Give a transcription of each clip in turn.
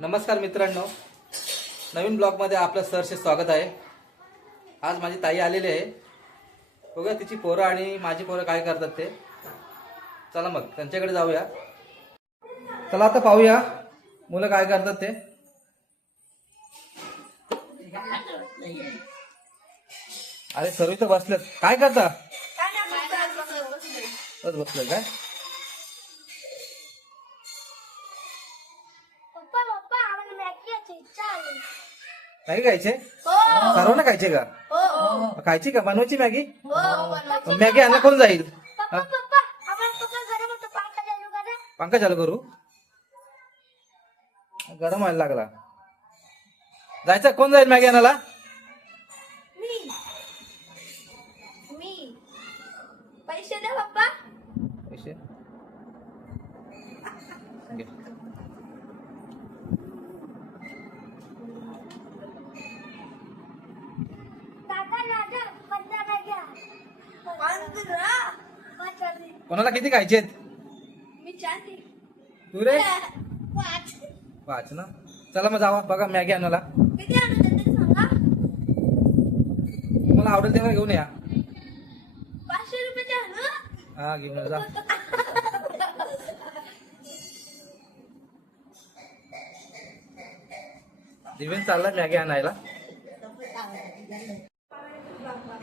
नमस्कार मित्रांनो, नवीन ब्लॉगमध्ये आपलं सहर्ष स्वागत आहे। आज माझी ताई आलेली आहे। बघूया तिची पोरं आणि माझी पोरं काय करतात ते। चला मग त्यांच्याकडे जाऊया। चला आता पाहूया मुलं काय करतात ते। अरे सर्व इथं बसलेत, काय करता? बसले काय? मॅगी खायचे? सर्वांना खायचे का? खायची का? बनवायची मॅगी? मॅगी आणला कोण जाईल? पंखा चालू करू? गरम व्हायला लागला। जायचं कोण जाईल मॅगी आणायला? पैसे दे पप्पा। पैसे कोणाला किती खायचे? मी चार तू रे? पाच ना। चला मग जावा बघा मॅगी आणायला। किती आणू ते सांगा। मला आवडेल तेव्हा घेऊन या। 500 रुपये आणू? हा घेऊन जा। दिवेन चाललाय मॅगी आणायला।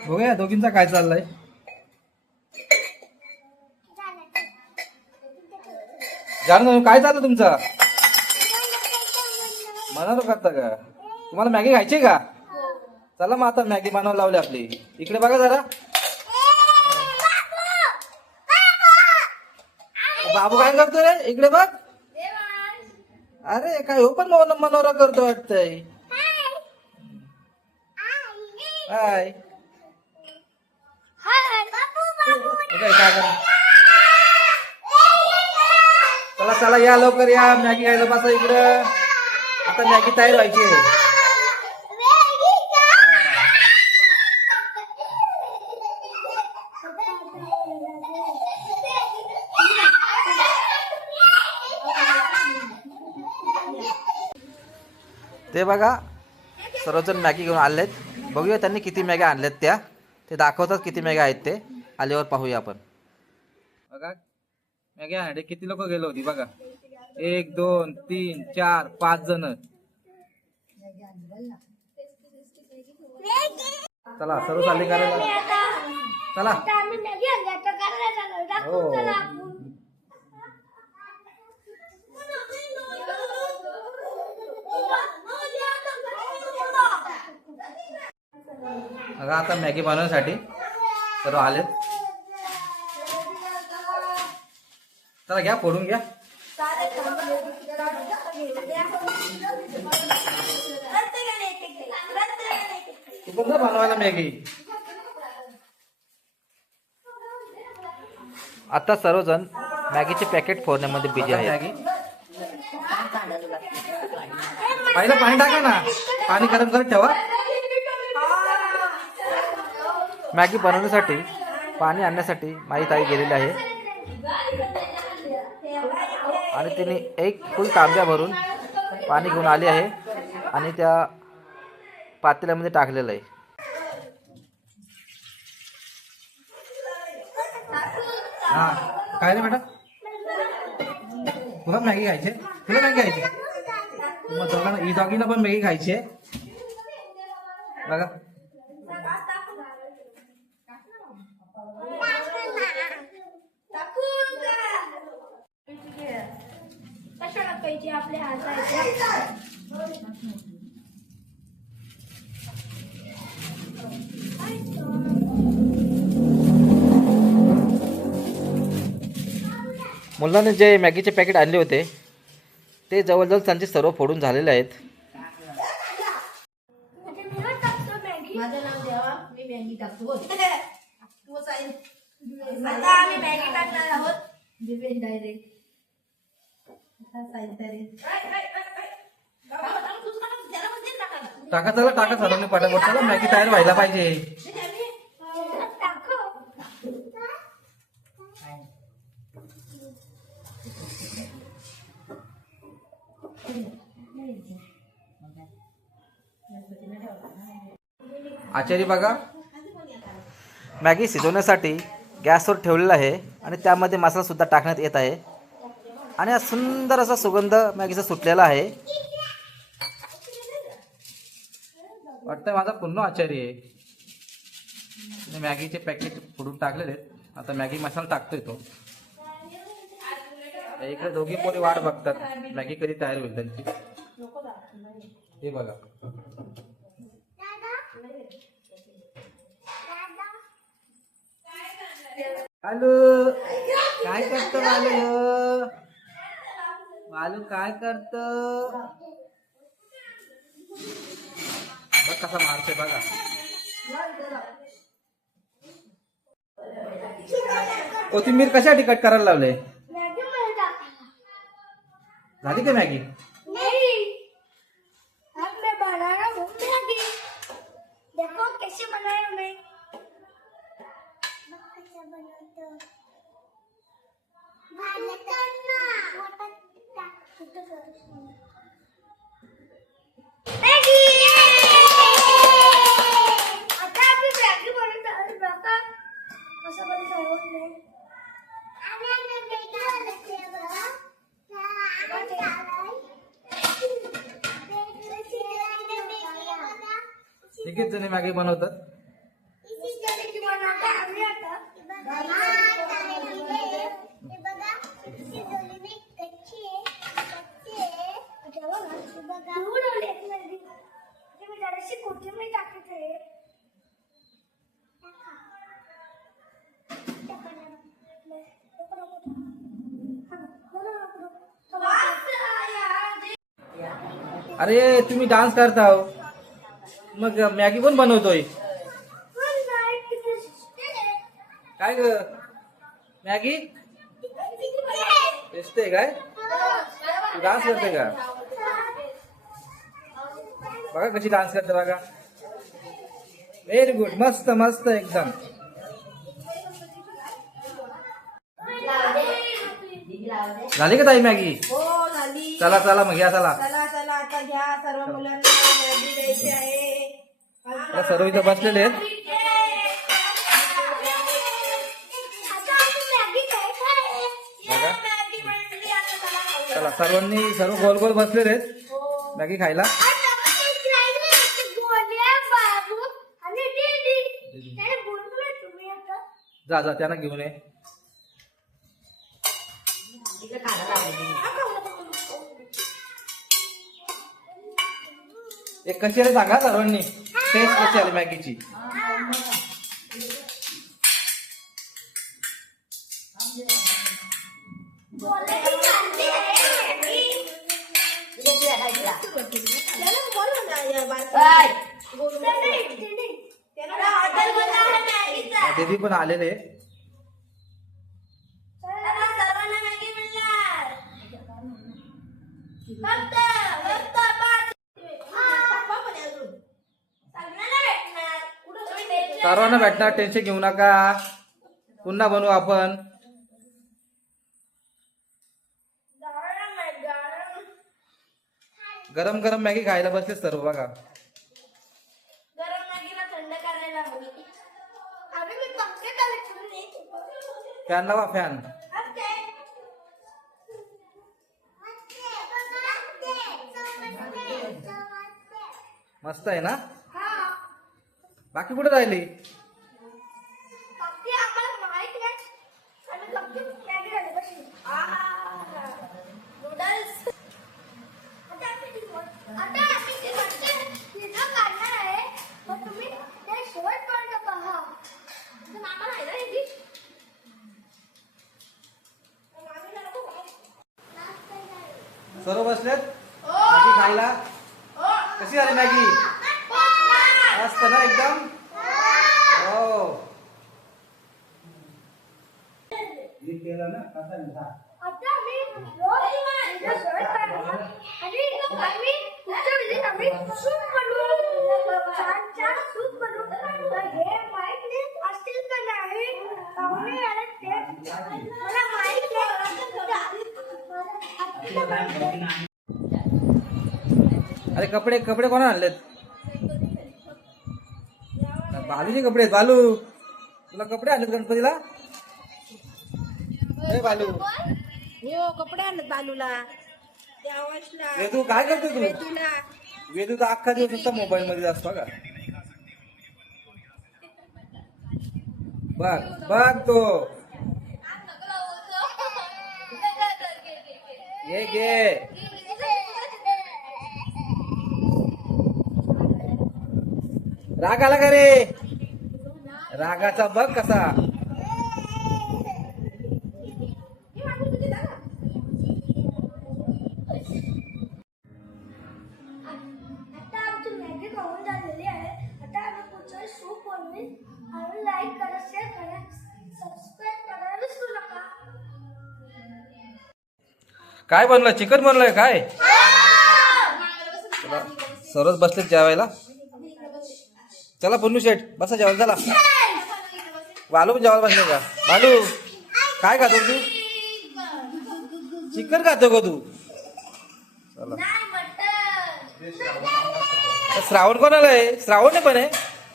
बघूया दोघींचा काय चाललंय। जाणून काय चाललं तुमचं? मनावर करता का? तुम्हाला मॅगी खायची का? चला मग आता मॅगी बनवायला लावली आपली। इकडे बघा जरा। बाबू काय करतोय रे? इकडे बघ। अरे काय हो पण मनोरा करतो वाटतंय। हाय चला चला या लवकर या, मॅगी खायला बसा इकडं। आता मॅगी तयार व्हायची आहे। ते बघा सर्वजण मॅगी घेऊन आलेत। बघूया त्यांनी किती मॅगी आणल्यात त्या। ते दाखवतात किती मॅगी आहेत ते। आल्यावर पाहूया आपण। बघा मॅगी आणले किती लोक गेलो होती बघा। 1 2 3 4 5 जण। चला सर्व चालले करायला। चला हो बघा आता मॅगी बनवण्यासाठी सर्व आलेत। चला घ्या फोडून घ्या। तू पण ना बनवायला मॅगी। आता सर्वजण मॅगीचे पॅकेट फोडण्यामध्ये बिझी आहेत। पहिलं पाणी टाका ना, पाणी गरम करत ठेवा। मॅगी बनवण्यासाठी पाणी आणण्यासाठी माझी ताई गेलेली आहे आणि तिने एक फुल तांब्या भरून पाणी घेऊन आली आहे आणि त्या पातेल्यामध्ये टाकलेलं आहे। हा काय रे बेटा? तुला मॅगी खायची? तुला मॅगी खायची? मग दोघांना ही दोघींना पण मॅगी खायची आहे बघा। कशाला पाहिजे आपल्या हाताच्या? मुलांनी जे मॅगीचे पॅकेट आणले होते ते जवळजवळ त्यांचे सर्व फोडून झालेले आहेत। माझं नाव द्यावा, मी मॅगी टाकतो। आता आम्ही मॅगी टाकणार आहोत। दिवेन डायरेक्ट टाका चला टाका सर्वांनी पटापट। चला मॅगी तयार व्हायला पाहिजे। आचारी बघा मॅगी शिजवण्यासाठी गॅसवर ठेवलेला आहे आणि त्यामध्ये मसाला सुद्धा टाकण्यात येत आहे आणि हा सुंदर असा सुगंध मॅगीचा सुटलेला आहे. वाटतं माझा पुन्हा आचारी आहे. मॅगीचे पॅकेट फोडून टाकलेले आहेत. आता मॅगी मसाला टाकतोय तो. इकडे दोघी पोरी वाट बघतात मॅगी कधी तयार होईल त्यांची. हे बघा हॅलो काय करतो मालू? मालू काय करतो? बघ कसा मारते बघा. कोथिंबीर कशासाठी कट करायला लावले? झाली का मॅगी? देखो कैसे बनाया मैं. एकच जणी मॅगी बनवतात. अरे तुम्ही डान्स करता हो मग मॅगी पण बनवतोय काय ग? मॅगी दिसते काय? तू डान्स करते का? बघा कशी डान्स करते बघा. Very good. मस्त मस्त एकदम. झाली का ताई मॅगी? हो झाली. चला चला मग घ्या चला. चला चला आता घ्या सर्व मुलांना मॅगी द्यायची आहे. सर्व इथं बसलेले आहेत. बघा चला सर्व गोल गोल बसलेले आहेत मॅगी खायला. जा जा त्यांना घेऊन ये. एक कशी आली सांगा सर्वांनी. टेस्ट कशी आली मॅगीची? दीदी पण आलेले. सर्वांना भेटणार. टेन्शन घेऊ नका. पुन्हा बनवू आपण. गरम गरम मॅगी खायला बसले सर्व बघा. गरम मॅगीला थंड करायला हवी. अरे मी पंखे चालू. फॅन लावा फॅन. मस्त आहे ना? बाकी कुठे राहिली? सर्व बसलेत मॅगी खायला. कशी आली मॅगी? मस्त ना एकदम. हो अरे कपडे कपडे कोणा आणलेत? बालूचे कपडे आहेत. बालू तुला कपडे आणलेत गणपतीला? ए बालू हो कपडे आणत बालूला देवासला वेदू काय करतो तू? वेदूला वेदू तर अख्खा दिवस नुसता मोबाईल मध्ये असतो का? बघ बघ तो ये घे. राग आला का रे? रागाचा बघ कसा. आता आमची मॅगी खाऊन झालेली आहे. आता आम्ही पुढचं सूप बनवू आणि लाईक करा, शेअर करा, सबस्क्राईब करायला विसरू नका. काय बनलं? चिकन बनलंय काय? सर्वच बसलेत जेवायला. चला पुन्नू शेठ बसा जेवायला. चला बालू पण जेवायला बसले का? बालू काय खातो तू? चिकन खातो का तू? चला नाही मटन. श्रावण कोणाला आहे? श्रावण पण आहे.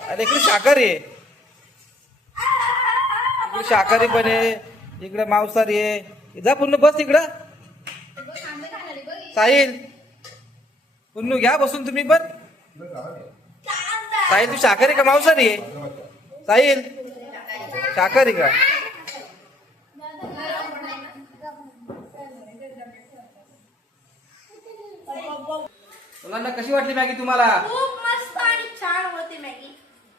अरे इकडे शाकाहारी आहे. इकडे शाकाहारी पण आहे, इकडे मांसाहारी आहे. जा पुन्नू बस इकडं. साहिल पुन्नू घ्या बसून तुम्ही पण. साहिल तू शाकाहारी का मांसाहारी आहे? साहिल शाकाहारी का? मुलांना कशी वाटली मॅगी तुम्हाला? खूप मस्त आणि छान होती मॅगी.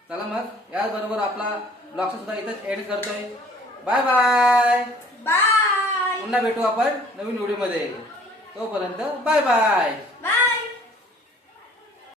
चला मग याचबरोबर आपला ब्लॉग सुद्धा इथंच एंड करतोय. Bye bye. बाय पुन्हा भेटू आपण नवीन व्हिडिओ मध्ये. तोपर्यंत बाय बाय. बाय.